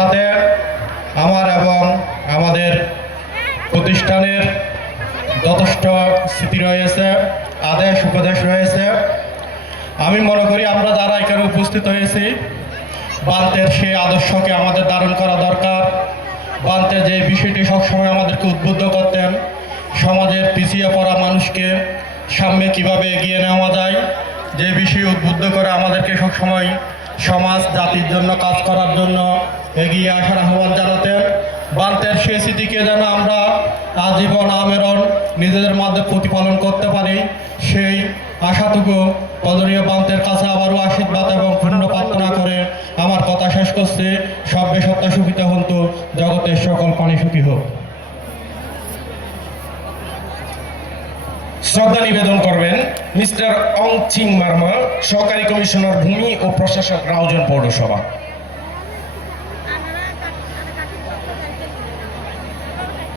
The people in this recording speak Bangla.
সাথে আমার এবং আমাদের প্রতিষ্ঠানের যথেষ্ট স্মৃতি রয়েছে, আদেশ উপদেশ রয়েছে। আমি মনে করি আমরা যারা এখানে উপস্থিত হয়েছি, বান্তের সেই আদর্শকে আমাদের ধারণ করা দরকার। বান্তের যে বিষয়টি সবসময় আমাদেরকে উদ্বুদ্ধ করতেন, সমাজের পিছিয়ে পড়া মানুষকে সামনে কিভাবে এগিয়ে নেওয়া যায়, যে বিষয়ে উদ্বুদ্ধ করে আমাদেরকে সবসময় সমাজ জাতির জন্য কাজ করার জন্য এগিয়ে আসার আহ্বান জানাতেন। বান্তের সেই স্মৃতিকে যেন আমরা আজীবন আমেরণ নিজেদের মাঝে প্রতিপালন করতে পারি, সেই আশাটুকু পদনীয় বান্তের কাছে আবারও আশীর্বাদ এবং পূর্ণ প্রার্থনা করে আমার কথা শেষ করছি। সব্যে সত্য সুখিত হন্তু, জগতের সকল প্রাণী সুখী হোক। শ্রদ্ধা নিবেদন করবেন মিস্টার অং চিং মার্মা, সহকারী কমিশনার ভূমি ও প্রশাসক রাউজান পৌরসভা।